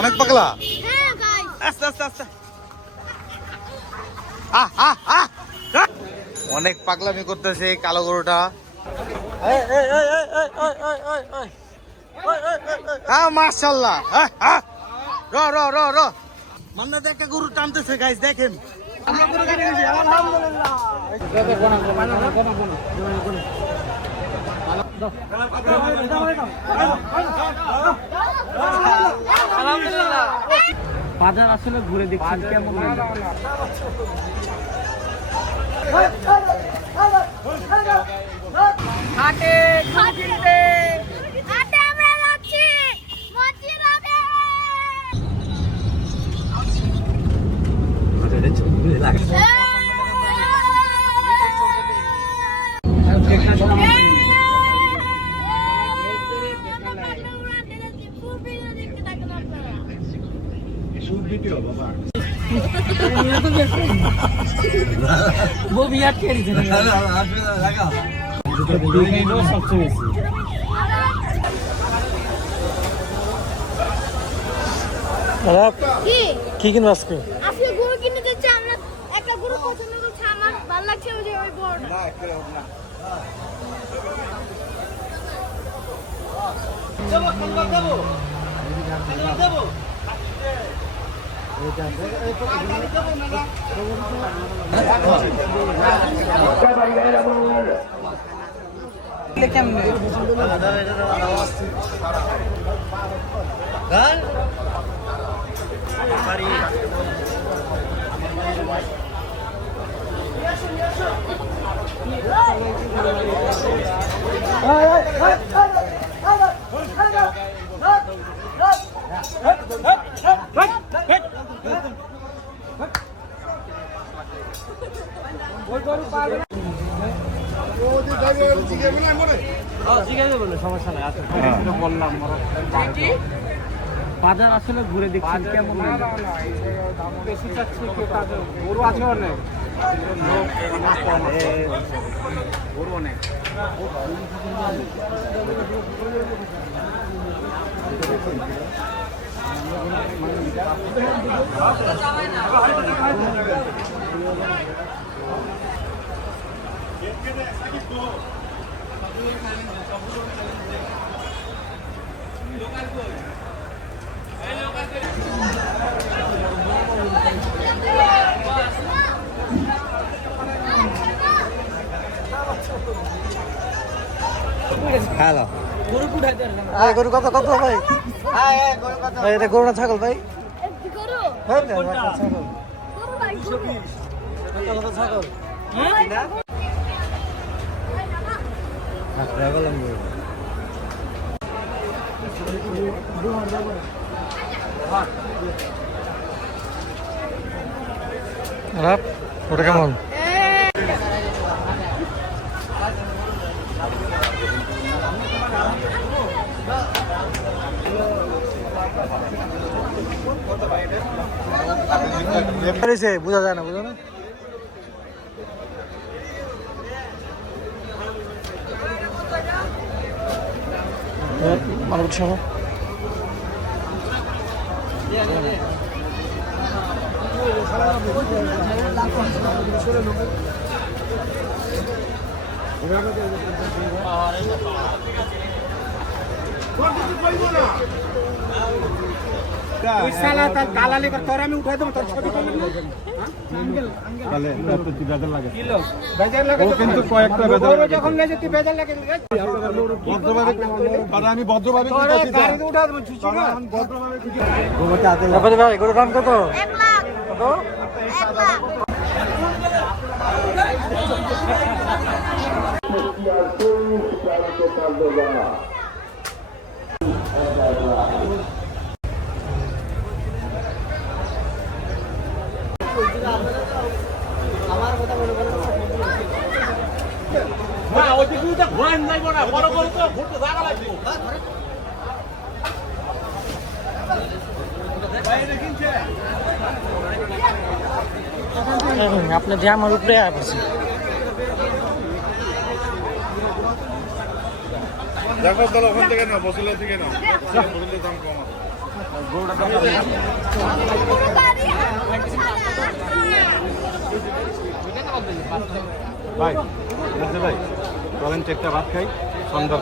অনেক পাগলা। আস্তে আস্তে আস্তে। অনেক পাগলামি করতেছে কালো গরুটা। মাশাআল্লাহ। র র র র মান্নাতে একটা গরু টানতেছে গাইস, দেখেন। বাজার আসলে ঘুরে দেখছেন কেমন লাগলো? হাটে কিনতে হাটে আমরা যাচ্ছি মসজিদে। কি কিনবো আজকে? আজকে গরু কিনতে যাচ্ছি আমরা। একটা গরু পছন্দ করছে, আমার ভালো লাগছে ওই যে ওই বড়টা। সমস্যা নাই, বললাম বাজার আসলে ঘুরে দেখছেন কেমন লাগলো? বেশি চাচ্ছে গরু আছে অনেক, গরু অনেক। হ্যালো, গরু কত কত ভাই? ভাই এটা গরু না ছাগল ভাই? গরু ছাগল। গরু ভাই গরু। ছাগল ওটা কেমন? বোঝা যায় না, বুঝো না? মানব সভা দালালি করে তোর আমি উঠাই দেবো, তোর ছবি করলাম না। কিন্তু কয়েকটা যখন লেগে তুই বেজার লাগে আমি ভদ্রভাবে ভাই গরুর দাম কত? 1 লাখ। কত? 1 লাখ। আমার কথা মনে করে না ওই দিকে ঘোরান যাইব না, বড় বড় তো ঘুরতে জায়গা লাগবে। আপনি যে আমার উপরে আসছে দেখো তাহলে ওখান থেকে না, বসলে থেকে না, বসলে দাম কম আছে। পুরো গাড়ি ভাই বলছে ভাই চলেন একটা ভাত খাই সন্ধ্যা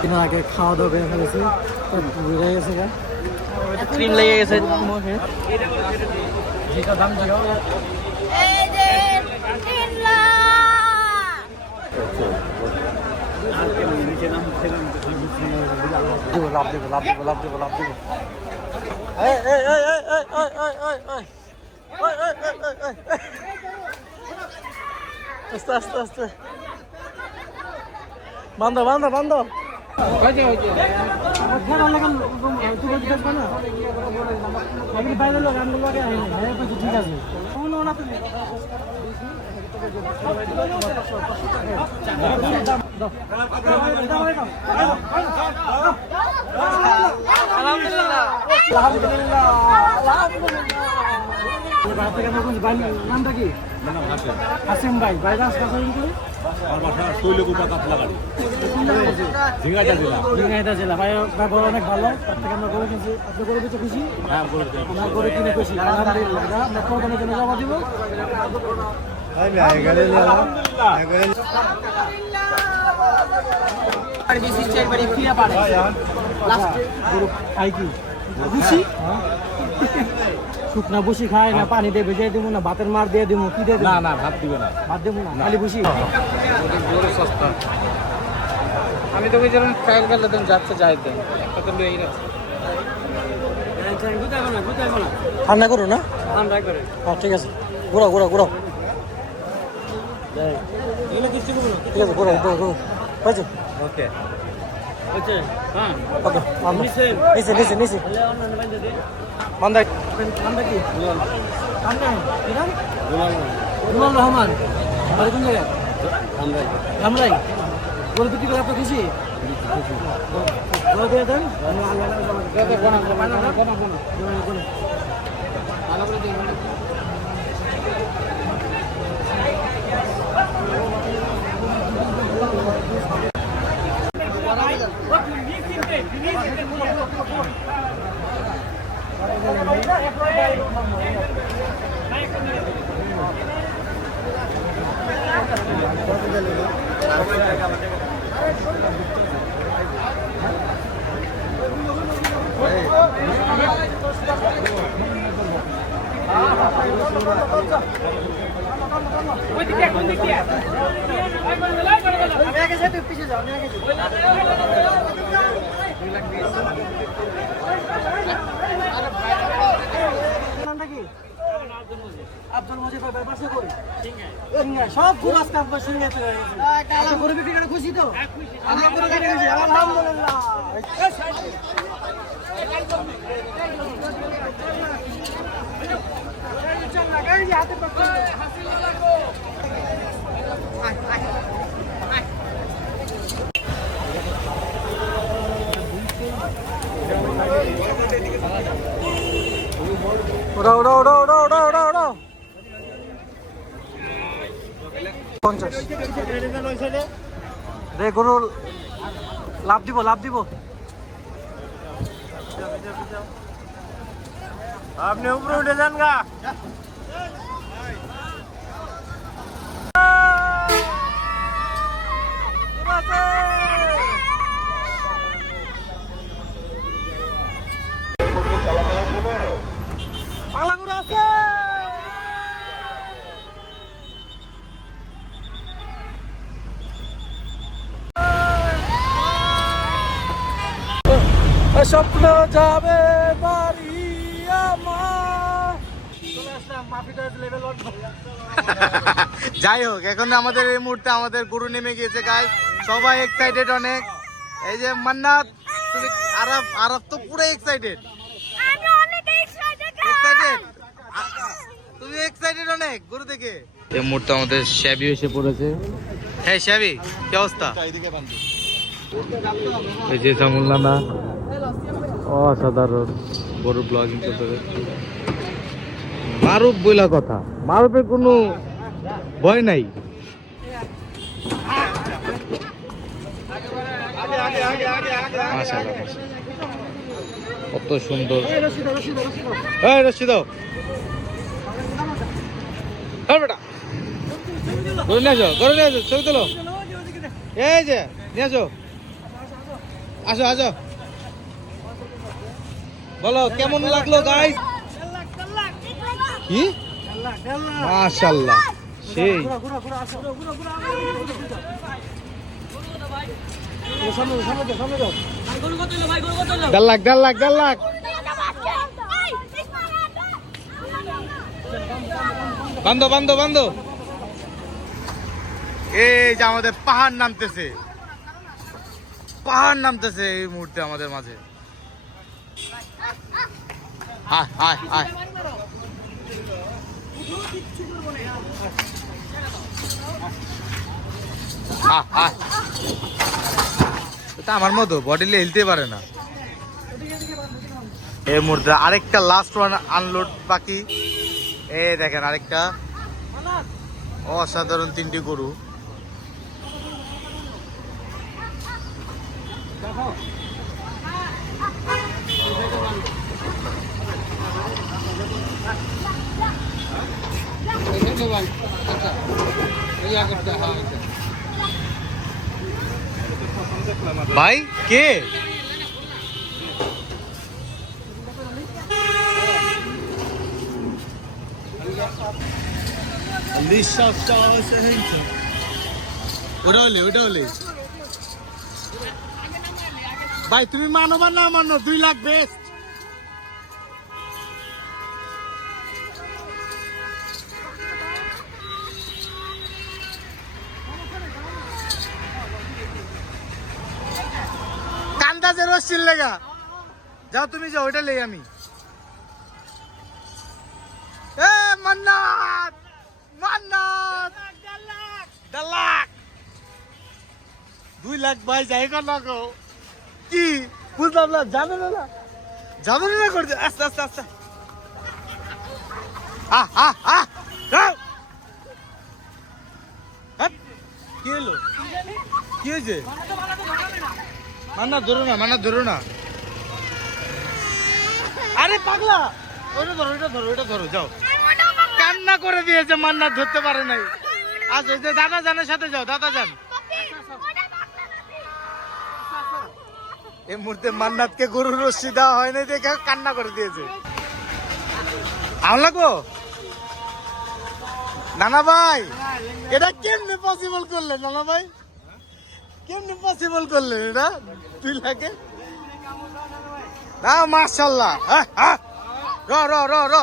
দিন আগে খাওয়া দাওয়া করে ফেলেছি ঘুরে গেছে গা ক্রিম লেগে গেছে যেটা দাম ছিল এই যে 3 লাখ লাভ দেবো আস্তে আস্তে আস্তে বান্ধ ঠিক আছে নামটা কি আসেম ভাই বাইরে আসতে ঝিঙ্গাইটা জেলা ভাই ব্যবহার অনেক ভালো তার থেকে আমরা গরু কিনছি আপনি গরু কিনতে খুশি আমরা গরু কিনে খুশি আলহামদুলিল্লাহ আমরা কোরবানির জন্য জমা দিব শুকনা বসি খায় না পানি দিয়ে ভেজে দিব না ভাতের মার দিয়ে দিব কি দিয়ে না না ভাত দিব না ভাত দেবো না খালি বসি সস্তা আমি তো যেরকম ট্রায়াল করলে তুমি যাচ্ছে যাই দেন একটা তো লই গেছে ঠান্ডা করো না ঠান্ডা করে হ্যাঁ ঠিক আছে ঘোরাও ঠিক আছে ঘোরাও হয়েছে ওকে হ্যাঁ ওকে নিচে বান্দা কি রুমাল রহমান বাড়ি কোন জায়গায় রামরাই গরু বিক্রি করে আপনার খুশি দিয়ে দেন আব্দুল মজিদ ভাই ব্যবসা করি সব গরু আজকে আপনার সঙ্গে গরু বিক্রি করে খুশি তো আলহামদুলিল্লাহ ওরা 50 রে গরু লাভ দিব আপনি উপরে উঠে যান গা পাগলা গরু আছে স্বপ্ন যাবে বাড়ি আমার যাই হোক এখন আমাদের এই মুহূর্তে আমাদের গরু নেমে গিয়েছে গাইস সবাই এক্সাইটেড অনেক এই যে মান্নাত তুমি আরব তো পুরো এক্সাইটেড তুমি এক্সাইটেড অনেক গরু দেখে এই মুহূর্তে আমাদের শ্যাবি এসে পড়েছে হ্যাঁ শ্যাবি কি অবস্থা এই যে জামুল্লানা অসাধারণ বড় ব্লগিং করতে মারুফ বইলা কথা মারুফের কোনো ভয় নাই মাশাআল্লাহ, কত সুন্দর। এই রশি দাও, বেটা করে নিয়ে আসো, করে নিয়ে আসো, ছবি তোলো। এই যে নিয়ে আসো, আসো আসো। বলো কেমন লাগলো গাইস? কি মাশাআল্লাহ, সেই 1.5 লাখ 1.5 লাখ। বান্ধব বান্ধব বান্ধব। এই যে আমাদের পাহাড় নামতেছে, পাহাড় নামতেছে এই মুহূর্তে আমাদের মাঝে। আয় আয় আয়, এটা আমার মতো বডিলে হিলতে পারে না। এই মুহূর্তে আরেকটা লাস্ট ওয়ান আনলোড বাকি। এই দেখেন আরেকটা অসাধারণ 3টি গরু। ভাই কে? ওটা হলে ভাই তুমি মানো বা না মানো 2 লাখ বেস্ট। কান্দাজের রসির লেগা যাও, তুমি যাও, ওইটা লেগে আমি। এ মান্নাত মান্নাত 1.5 লাখ 2 লাখ ভাই যাই না গো। কি বুঝলাম না, যাবে না যাবে না করতে। আস্তে আস্তে আস্তে কি হলো? কি হয়েছে? মান্না ধরো না, মান্না ধরো না। আরে পাগলা, ওইটা ধরো, ওইটা ধরো, ওইটা ধরো, যাও। কান্না করে দিয়েছে, মান্না ধরতে পারে নাই। আচ্ছা যে দাদা জানের সাথে যাও, দাদা যান। এই মুহূর্তে মান্নাতকে গরুর রশ্মি দেওয়া হয় নাই দেখে কান্না করে দিয়েছে। আম লাগবো নানা ভাই, এটা কেমনে পসিবল করলেন নানা ভাই? কেমনে পসিবল করলেন এটা 2 লাখে? না মাশাআল্লাহ। র র র র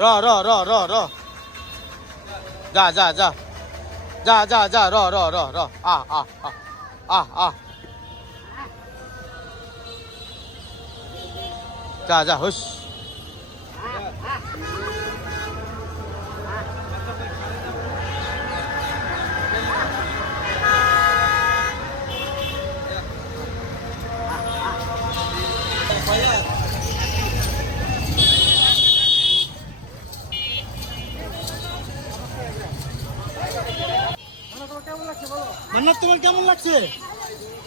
র র র র র যা যা যা যা যা যা র র র র যা যা হুশ। মান্নাত তোমার কেমন লাগছে?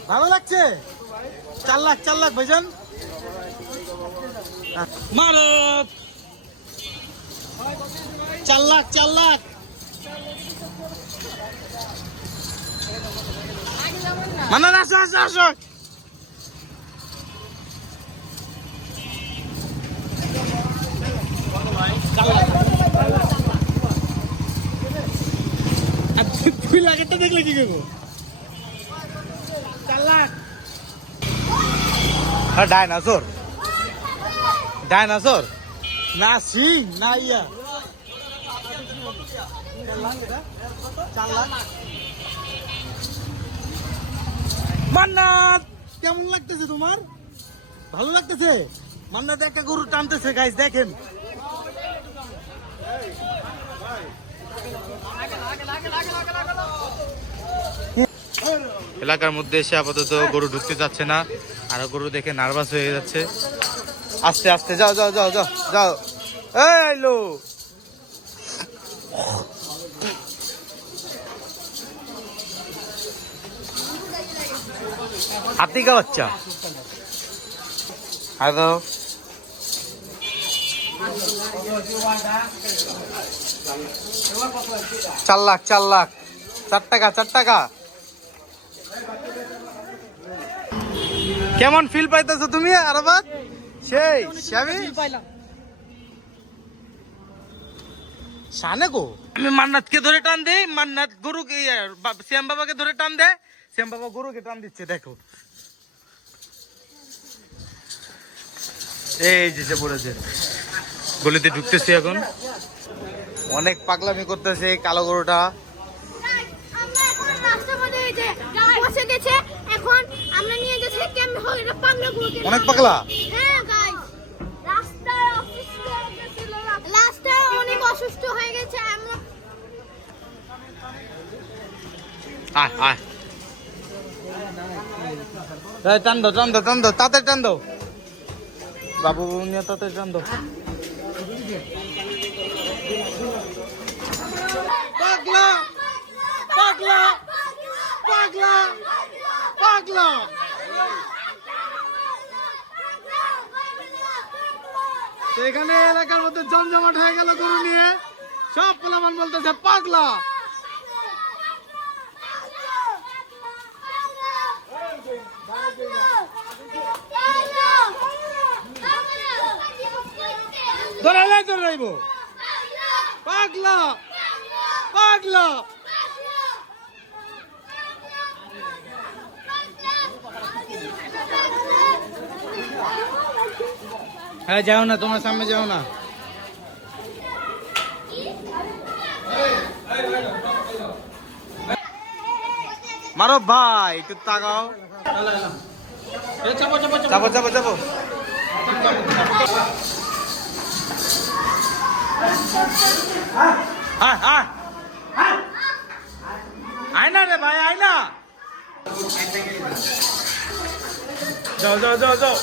ভালো লাগছে? 4 লাখ ভাইজান মারত 4 লাখ। মান্নাত আসো আসো আসো। আর 2 লাখেরটা দেখলে কি করবো? 4 লাখ। ডাইনোসর ডাইনোসর না সিং না ইয়া 4 লাখ। মান্নাত কেমন লাগতেছে তোমার? ভালো লাগতেছে? মান্নাত একটা গরু টানতেছে গাইস, দেখেন। এলাকার মধ্যে এসে আপাতত গরু ঢুকতে যাচ্ছে না, আর গরু দেখে নার্ভাস হয়ে যাচ্ছে। আস্তে আস্তে যাও যাও যাও যাও যাও। এই লো হাতি কা বাচ্চা আর দাও। 4 লাখ 4 লাখ 4 টাকা 4 টাকা। কেমন ফিল পাইতেছো তুমি আরাফাত? সেই শামি শানে গো। আমি মান্নাতকে ধরে টান দেই, মান্নাত গরুকে শ্যাম বাবাকে ধরে টান দে, শ্যাম বাবা গরুকে টান দিচ্ছে দেখো। এই যে পড়েছে গলিতে ঢুকতেছি এখন। অনেক পাগলামি করতেছে এই কালো গরুটা। আমরা এখন রাস্তার মধ্যে এই যে বসে গেছে, এখন আমরা নিয়ে যাচ্ছি কেমন হয় এটা পাগলা গরুকে। অনেক পাগলা। হ্যাঁ গাইস, রাস্তায় অসুস্থ হয়ে গেছিল, রাস্তায় অনেক অসুস্থ হয়ে গেছে। আমরা আয় আয় এই টান দাও টান দাও টান দাও, তাতে টান দাও বাবু নিয়ে, তাতে টান দাও। পাগলা পাগলা পাগলা পাগলা। তো এখানে এলাকার মধ্যে জমজমাট হয়ে গেল গরু নিয়ে, সব পোলাপান বলতেছে পাগলা। ধরাইলাই ধরাইব পাগলা পাগলা। হ্যাঁ যাও না, তোমার সামনে যাও না। মারো ভাই একটু তাকাও। চাপো চাপো চাপো। আয়না রে ভাই আয়না। যাও যাও যাও যাও।